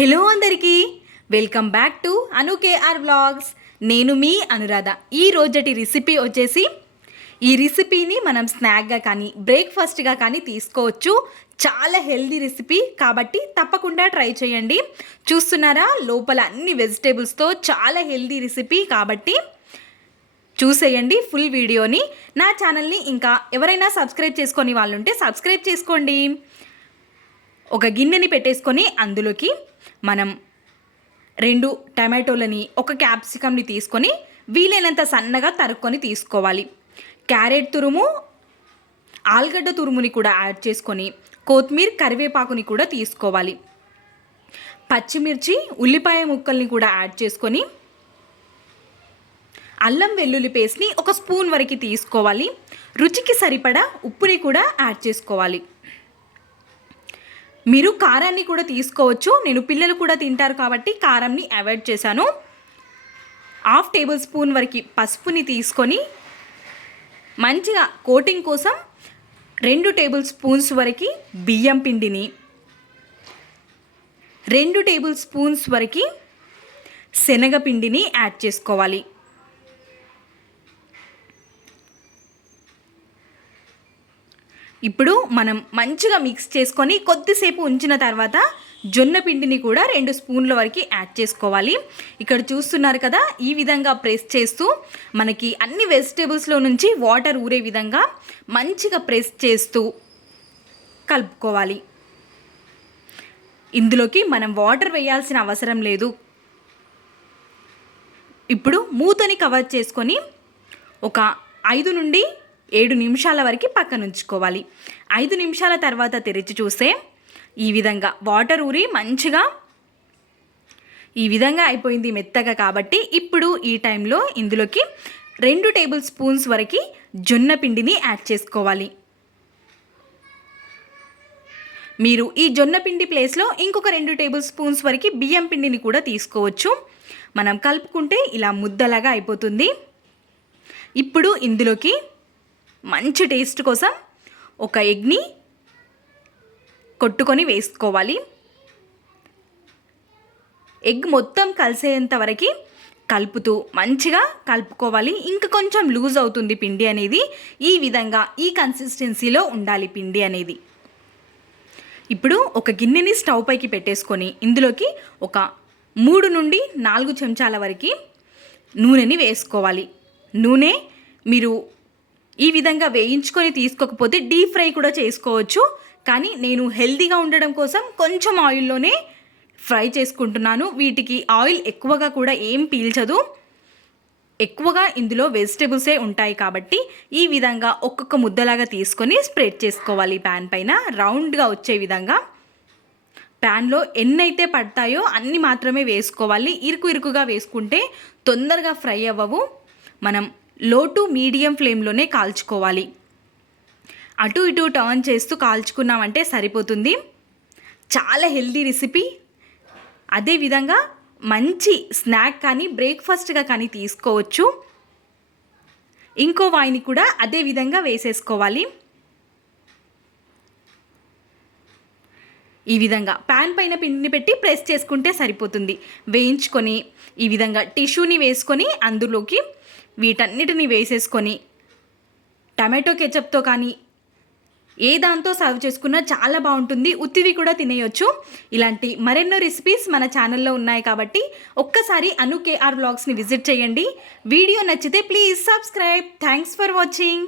Hello అందరికీ welcome back to Anu KR vlogs. నేను మీ అనురాధ. ఈ రోజటి రెసిపీ వచ్చేసి ఈ రెసిపీని మనం స్నాక్గా కానీ బ్రేక్ఫాస్ట్గా కానీ తీసుకోవచ్చు. చాలా హెల్దీ రెసిపీ కాబట్టి తప్పకుండా ట్రై చేయండి. చూస్తున్నారా, లోపల అన్ని వెజిటేబుల్స్తో చాలా హెల్దీ రెసిపీ కాబట్టి చూసేయండి ఫుల్ వీడియోని. నా ఛానల్ని ఇంకా ఎవరైనా సబ్స్క్రైబ్ చేసుకొని వాళ్ళు ఉంటే సబ్స్క్రైబ్ చేసుకోండి. ఒక గిన్నెని పెట్టేసుకొని అందులోకి మనం 2 టమాటోలని, ఒక క్యాప్సికమ్ని తీసుకొని వీలైనంత సన్నగా తరుక్కొని తీసుకోవాలి. క్యారెట్ తురుము, ఆలుగడ్డ తురుముని కూడా యాడ్ చేసుకొని కొత్తిమీర, కరివేపాకుని కూడా తీసుకోవాలి. పచ్చిమిర్చి, ఉల్లిపాయ ముక్కల్ని కూడా యాడ్ చేసుకొని అల్లం వెల్లుల్లి పేస్ట్ని 1 స్పూన్ వరకు తీసుకోవాలి. రుచికి సరిపడా ఉప్పుని కూడా యాడ్ చేసుకోవాలి. మీరు కారాన్ని కూడా తీసుకోవచ్చు. నేను పిల్లలు కూడా తింటారు కాబట్టి కారంని అవాయిడ్ చేశాను. 1/2 టేబుల్ స్పూన్ వరకు పసుపుని తీసుకొని మంచిగా కోటింగ్ కోసం 2 టేబుల్ స్పూన్స్ వరకు బియ్యం పిండిని, 2 టేబుల్ స్పూన్స్ వరకు శనగపిండిని యాడ్ చేసుకోవాలి. ఇప్పుడు మనం మంచిగా మిక్స్ చేసుకొని కొద్దిసేపు ఉంచిన తర్వాత జొన్న పిండిని కూడా 2 స్పూన్ల వరకు యాడ్ చేసుకోవాలి. ఇక్కడ చూస్తున్నారు కదా, ఈ విధంగా ప్రెస్ చేస్తూ మనకి అన్ని వెజిటేబుల్స్లో నుంచి వాటర్ ఊరే విధంగా మంచిగా ప్రెస్ చేస్తూ కలుపుకోవాలి. ఇందులోకి మనం వాటర్ వేయాల్సిన అవసరం లేదు. ఇప్పుడు మూతని కవర్ చేసుకొని ఒక 5 నుండి 7 నిమిషాల వరకు పక్కన ఉంచుకోవాలి. 5 నిమిషాల తర్వాత తెరిచి చూస్తే ఈ విధంగా వాటర్ ఊరి మంచిగా ఈ విధంగా అయిపోయింది మెత్తగా. కాబట్టి ఇప్పుడు ఈ టైంలో ఇందులోకి 2 టేబుల్ స్పూన్స్ వరకు జొన్న పిండిని యాడ్ చేసుకోవాలి. మీరు ఈ జొన్న పిండి ప్లేస్లో ఇంకొక 2 టేబుల్ స్పూన్స్ వరకు బియ్యం పిండిని కూడా తీసుకోవచ్చు. మనం కలుపుకుంటే ఇలా ముద్దలాగా అయిపోతుంది. ఇప్పుడు ఇందులోకి మంచి టేస్ట్ కోసం ఒక ఎగ్ని కొట్టుకొని వేసుకోవాలి. ఎగ్ మొత్తం కలిసేంత వరకు కలుపుతూ మంచిగా కలుపుకోవాలి. ఇంకా కొంచెం లూజ్ అవుతుంది పిండి అనేది. ఈ విధంగా ఈ కన్సిస్టెన్సీలో ఉండాలి పిండి అనేది. ఇప్పుడు ఒక గిన్నెని స్టవ్ పైకి పెట్టేసుకొని ఇందులోకి ఒక 3 నుండి 4 చెంచాల వరకు నూనెని వేసుకోవాలి. నూనె మీరు ఈ విధంగా వేయించుకొని తీసుకోకపోతే డీప్ ఫ్రై కూడా చేసుకోవచ్చు. కానీ నేను హెల్తీగా ఉండడం కోసం కొంచెం ఆయిల్లోనే ఫ్రై చేసుకుంటున్నాను. వీటికి ఆయిల్ ఎక్కువగా కూడా ఏం పీల్చదు. ఎక్కువగా ఇందులో వెజిటేబుల్సే ఉంటాయి కాబట్టి ఈ విధంగా ఒక్కొక్క ముద్దలాగా తీసుకొని స్ప్రెడ్ చేసుకోవాలి. ప్యాన్ పైన రౌండ్గా వచ్చే విధంగా ప్యాన్లో ఎన్నైతే పడతాయో అన్ని మాత్రమే వేసుకోవాలి. ఇరుకుగా వేసుకుంటే తొందరగా ఫ్రై అవ్వవు. మనం లో టు మీడియం ఫ్లేమ్లోనే కాల్చుకోవాలి. అటు ఇటు టర్న్ చేస్తూ కాల్చుకున్నామంటే సరిపోతుంది. చాలా హెల్దీ రెసిపీ. అదేవిధంగా మంచి స్నాక్ కానీ బ్రేక్ఫాస్ట్గా కానీ తీసుకోవచ్చు. ఇంకో వాయిని కూడా అదే విధంగా వేసేసుకోవాలి. ఈ విధంగా ప్యాన్ పైన పిండిని పెట్టి ప్రెస్ చేసుకుంటే సరిపోతుంది. వేయించుకొని ఈ విధంగా టిష్యూని వేసుకొని అందులోకి వీటన్నిటిని వేసేసుకొని టమాటో కెచప్తో కానీ ఏ దాంతో సర్వ్ చేసుకున్నా చాలా బాగుంటుంది. ఉత్తివి కూడా తినేయొచ్చు. ఇలాంటి మరెన్నో రెసిపీస్ మన ఛానల్లో ఉన్నాయి కాబట్టి ఒక్కసారి అను కేఆర్ వ్లాగ్స్ని విజిట్ చేయండి. వీడియో నచ్చితే please subscribe. Thanks for watching.